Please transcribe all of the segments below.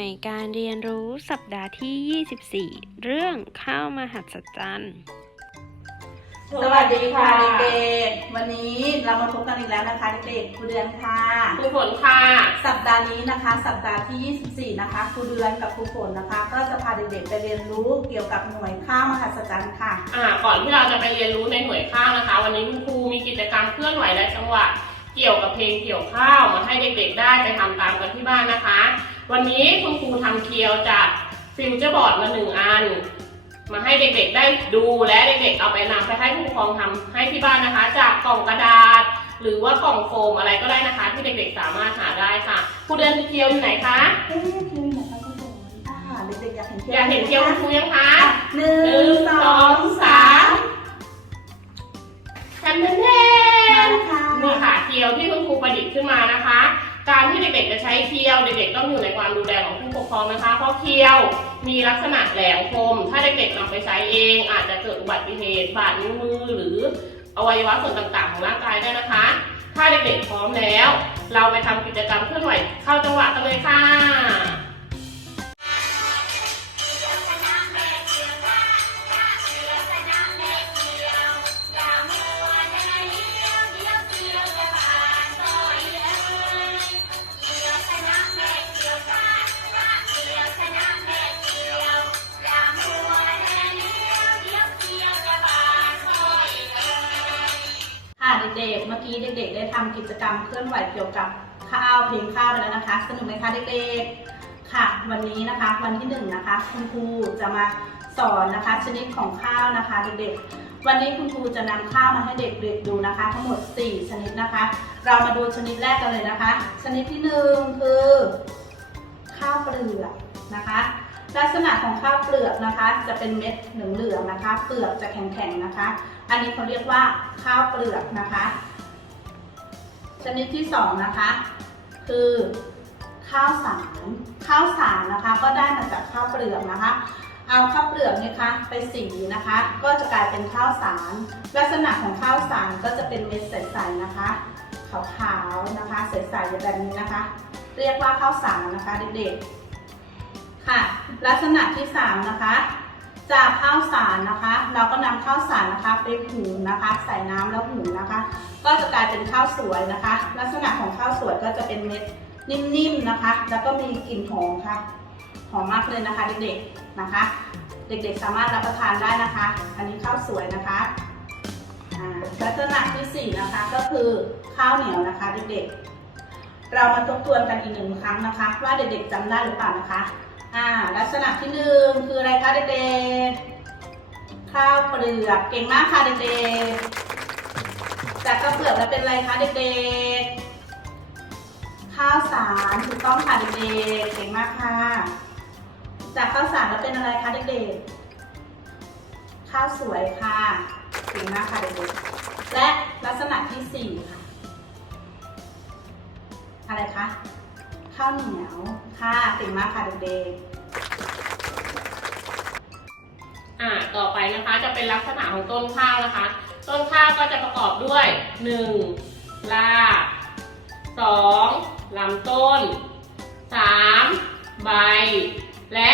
วยการเรียนรู้สัปดาห์ที่ 24 เรื่องข้าวมหัศจรรย์ สวัสดีค่ะเด็กๆ วันนี้เรามาพบกันอีกแล้วนะคะเด็กๆครูเดือนค่ะ ครูฝนค่ะ สัปดาห์นี้นะคะ สัปดาห์ที่ 24 นะคะครูเดือนกับครูฝนนะคะ ก็จะพาเด็กๆไปเรียนรู้เกี่ยวกับหน่วยข้าวมหัศจรรย์ค่ะ อ่า ก่อนที่เราจะไปเรียนรู้ในหน่วยข้าวนะคะ วันนี้คุณครูมีกิจกรรมเคลื่อนไหวและจังหวะเกี่ยวกับเพลงเกี่ยวข้าวมาให้เด็กๆได้ไปทำตามกันที่บ้านนะคะ วันนี้คุณครูทำเคียวจากฟิวเจอร์บอร์ดมาหนึ่งอัน มาให้เด็กๆได้ดูและเด็กๆเอาไปนำไปให้ผู้ปกครองทำให้ที่บ้านนะคะ จากกล่องกระดาษ หรือว่ากล่องโฟมอะไรก็ได้นะคะ ที่เด็กๆสามารถหาได้ค่ะครูเดินเคียวอยู่ไหนคะเอ๊ะเคียวอยู่ไหนคะครูฝนอ่าเด็กๆอยากเห็นเคียวอยากเห็นเคียวคุณครูยังคะหนึ่หนึ่งงสสอองงสาสามมแทนแทนแทมานแล้วค่ะนี่ค่ะเคียวที่คุณครูประดิษฐ์ขึ้นมานะคะ การที่เด็กๆจะใช้เคียว เด็กๆต้องอยู่ในความดูแลของผู้ปกครองนะคะ เพราะเคียวมีลักษณะแหลมคม ถ้าเด็กๆนำไปใช้เอง อาจจะเกิดอุบัติเหตุบาดนิ้วมือหรืออวัยวะส่วนต่างๆ ของร่างกายได้นะคะ ถ้าเด็กๆพร้อมแล้ว เราไปทำกิจกรรมเคลื่อนไหวเข้าจังหวะกันเลยค่ะ ทำกิจกรรมเคลื่อนไหวเกี่ยวกับข้าวเพลงข้าวไปแล้วนะคะ สนุกไหมคะเด็กๆ ค่ะ วันนี้นะคะวันที่หนึ่งนะคะคุณครูจะมาสอนนะคะชนิดของข้าวนะคะเด็กๆ วันนี้คุณครูจะนำข้าวมาให้เด็กๆดูนะคะ ทั้งหมด 4 ชนิดนะคะ เรามาดูชนิดแรกกันเลยนะคะ ชนิดที่หนึ่งคือ ข้าวเปลือกนะคะลักษณะของข้าวเปลือกนะคะ จะเป็นเม็ดเหลืองๆนะคะ เปลือกจะแข็งๆนะคะ อันนี้เขาเรียกว่าข้าวเปลือกนะคะ ชนิดที่สองนะคะ คือข้าวสาร ข้าวสารนะคะ ก็ได้มาจากข้าวเปลือกนะคะ เอาข้าวเปลือกนี่คะไปสีนะคะ ก็จะกลายเป็นข้าวสาร ลักษณะของข้าวสารก็จะเป็นเม็ดใสๆนะคะขาวๆนะคะใสๆแบบนี้นะคะ เรียกว่าข้าวสารนะคะเด็กๆค่ะ ลักษณะที่สามนะคะ จากข้าวสารนะคะ เราก็นำข้าวสารนะคะไปหุงนะคะ ใส่น้ำแล้วหุงนะคะ ก็จะกลายเป็นข้าวสวยนะคะ ลักษณะของข้าวสวยก็จะเป็นเม็ดนิ่มๆนะคะ แล้วก็มีกลิ่นหอมค่ะหอมมากเลยนะคะเด็กๆนะคะ เด็กๆสามารถรับประทานได้นะคะ อันนี้ข้าวสวยนะคะลักษณะที่สี่นะคะก็คือข้าวเหนียวนะคะเด็กๆ เรามาทบทวนกันอีกหนึ่งครั้งนะคะ ว่าเด็กๆจำได้หรือเปล่านะคะอ่าลักษณะที่หนึ่งคืออะไรคะเด็กๆข้าวเปลือกเก่งมากค่ะเด็กๆจากข้าวเปลือกแล้วเป็นอะไรคะเด็กๆข้าวสารถูกต้องค่ะเด็กๆเก่งมากค่ะ จากข้าวสารแล้วเป็นอะไรคะเด็กๆข้าวสวยค่ะเก่งมากค่ะเด็กๆและลักษณะที่สี่ค่ะ อะไรคะ ข้าวเหนียวค่ะเก่งมากค่ะเด็กอ่าต่อไปนะคะจะเป็นลักษณะของต้นข้าวนะคะ ต้นข้าวก็จะประกอบด้วย 1. ราก 2. ลำต้น 3. ใบ และ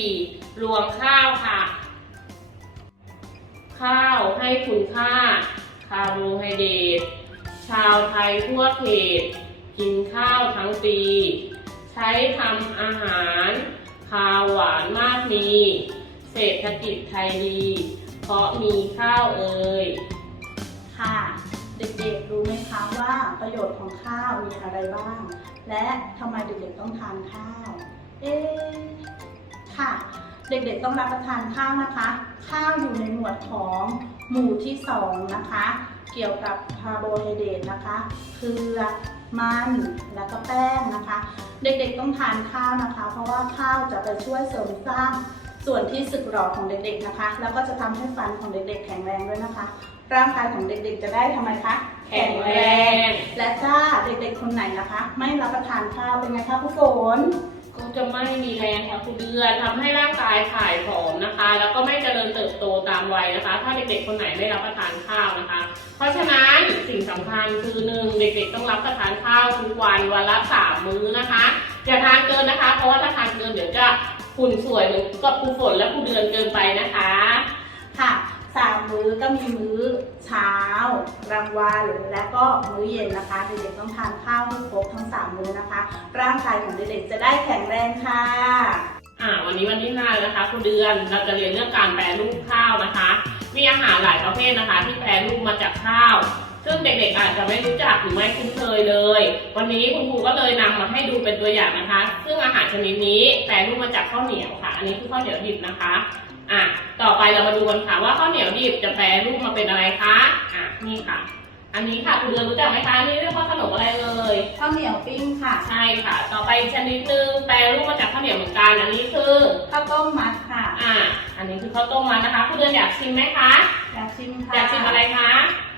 4. รวงข้าวค่ะ ข้าวให้คุณค่าคาร์โบไฮเดรตชาวไทยทั่วเขต กินข้าวทั้งปี ใช้ทำอาหารคาวหวานมากมี เศรษฐกิจไทยดี เพราะมีข้าวเอ่ยค่ะ เด็กๆรู้ไหมคะว่าประโยชน์ของข้าวมีอะไรบ้าง และทำไมเด็กๆต้องทานข้าว เอ๊ค่ะ เด็กๆต้องรับประทานข้าวนะคะ ข้าวอยู่ในหมวดของหมู่ที่สองนะคะ เกี่ยวกับคาร์โบไฮเดรตนะคะ คือ มันแล้วก็แป้งนะคะ เด็กๆต้องทานข้าวนะคะ เพราะว่าข้าวจะไปช่วยเสริมสร้างส่วนที่สึกหรอของเด็กๆนะคะ แล้วก็จะทำให้ฟันของเด็กๆ แข็งแรงด้วยนะคะ ร่างกายของเด็กๆ จะได้ทำไมคะแข็งแรง และถ้าเด็กๆคนไหนนะคะ ไม่รับประทานข้าวเป็นไงคะผู้ฝน ก็จะไม่มีแรงค่ะคุณเดือนทำให้ร่างกายถ่ายผอมนะคะ แล้วก็ไม่เจริญเติบโตตามวัยนะคะ ถ้าเด็กๆคนไหนไม่รับประทานข้าวนะคะ เพราะฉะนั้นสิ่งสำคัญคือหนึ่งเด็กๆต้องรับประทานข้าวทุกวันวันละสามมื้อนะคะอย่าทานเกินนะคะ เพราะว่าถ้าทานเกินหุ่นสวยเหมือนกับครูฝนและครูเดือนเกินไปนะคะค่ะ สามมื้อก็มีมื้อเช้ากลางวันและก็มื้อเย็นนะคะเด็กๆต้องทานข้าวให้ครบทั้งสามมื้อนะคะ ร่างกายของเด็กๆจะได้แข็งแรงค่ะอ่าวันนี้วันที่ห้านะคะครูเดือนเราจะเรียนเรื่องการแปรรูปข้าวนะคะ มีอาหารหลายประเภทนะคะ ที่แปรรูปมาจากข้าว ซึ่งเด็กๆอาจจะไม่รู้จักหรือไม่คุ้นเคยเลย วันนี้คุณครูก็เลยนำมาให้ดูเป็นตัวอย่างนะคะ ซึ่งอาหารชนิดนี้แปรรูปมาจากข้าวเหนียวค่ะ อันนี้คือข้าวเหนียวดิบนะคะ อะต่อไปเรามาดูกันค่ะว่าข้าวเหนียวดิบจะแปรรูปมาเป็นอะไรคะอะนี่ค่ะ อันนี้ค่ะคุณเดือนรู้จักไหมคะอันนี่เรียกว่าขนมอะไรเลย ข้าวเหนียวปิ้งค่ะ ใช่ค่ะ ต่อไปอีกชนิดหนึ่งแปรรูปมาจากข้าวเหนียวเหมือนกันอันนี้คือข้าวต้มมัดค่ะ อ่าอันนี้คือข้าวต้มมัดนะคะคุณเดือนอยากชิมไหมคะอยากชิมค่ะอยากชิมอะไรคะ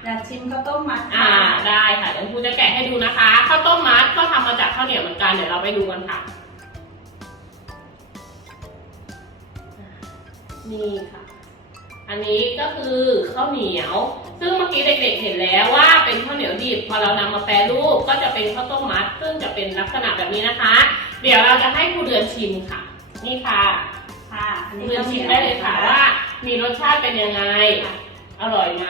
อยากชิมข้าวต้มมัดอ่า ค่ะได้ค่ะเดี๋ยวครูจะแกะให้ดูนะคะข้าวต้มมัดก็ทำมาจากข้าวเหนียวเหมือนกันเดี๋ยวเราไปดูกันค่ะ นี่ค่ะ อันนี้ก็คือข้าวเหนียว ซึ่งเมื่อกี้เด็กๆเห็นแล้วว่าเป็นข้าวเหนียวดิบพอเรานำมาแปรรูปก็จะเป็นข้าวต้มมัด ซึ่งจะเป็นลักษณะแบบนี้นะคะ เดี๋ยวเราจะให้ครูเดือนชิมค่ะ นี่ค่ะค่ะอันครูนี้เดือนชิมได้เลยค่ะว่า มีรสชาติเป็นยังไง อร่อยไหม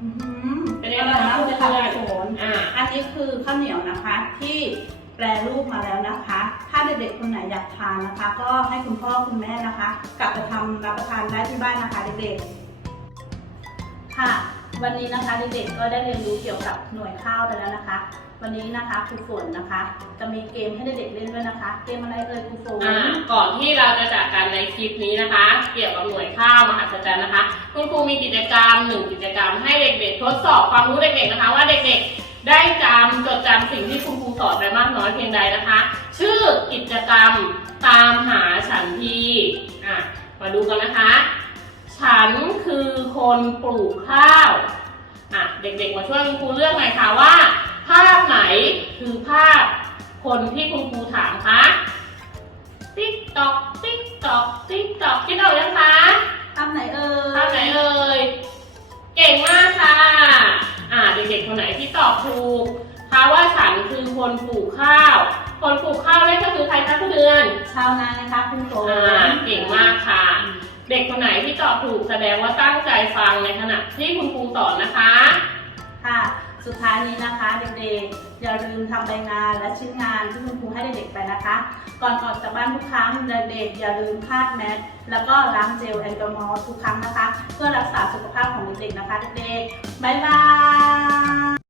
อื้อหือเป็นอยังไงร่อยคะมากคุณเลยเดืค่ะอนคุณฝนอ่าอันนี้คือข้าวเหนียวนะคะ ที่แปรรูปมาแล้วนะคะถ้า เด็กๆคนไหนอยากทานนะคะ ก็ให้คุณพ่อคุณแม่นะคะ กลับไปทำรับประทานได้ที่บ้านนะคะเด็กๆค่ะ วันนี้นะคะเด็กๆก็ได้เรียนรู้เกี่ยวกับหน่วยข้าวไปแล้วนะคะ วันนี้นะคะครูฝนนะคะ จะมีเกมให้เด็กๆเล่นด้วยนะคะ เกมอะไรเอ่ยครูฝนอ่าก่อนที่เราจะจากกันในคลิปนี้นะคะ เกี่ยวกับหน่วยข้าวมหัศจรรย์นะคะ คุณครูมีกิจกรรมหนึ่งกิจกรรมให้เด็กๆ ทดสอบความรู้เด็กๆนะคะ ว่าเด็กๆ ได้จำจดจำสิ่งที่คุณครู สอนไปมากน้อยเพียงใดนะคะ ชื่อกิจกรรมตามหาฉันทีอะมาดูกันนะคะ ฉันคือคนปลูกข้าวอะเด็กๆมาช่วยคุณครูเลือกหน่อยค่ะว่า ภาพไหนคือภาพคนที่คุณครูถามคะติ๊กตอกติ๊กตอกติ๊กตอกคิดออกยังคะทำไหนเอ่ยภาพไหนเอ่ยเก่งมากค่ะ อ่าเด็กๆคนไหนที่ตอบถูกคะว่าฉันคือคนปลูกข้าว คนปลูกข้าวนั่นก็คือใครคะคุณเดือนชาวนานะคะคุณฝนอ่าเก่งมากค่ะ เด็กคนไหนที่ตอบถูกแสดงว่าตั้งใจฟังในขณะที่คุณครูสอนนะคะค่ะ สุดท้ายนี้นะคะเด็กๆ อย่าลืมทำใบงานและชิ้นงานที่คุณครูให้เด็กๆไปนะคะ ก่อนออกจากบ้านทุกครั้งเด็กๆอย่าลืมคาดแมสแล้วก็ล้างเจลแอลกอฮอล์ทุกครั้งนะคะ เพื่อรักษาสุขภาพของเด็กๆนะคะเด็กๆบ๊ายบาย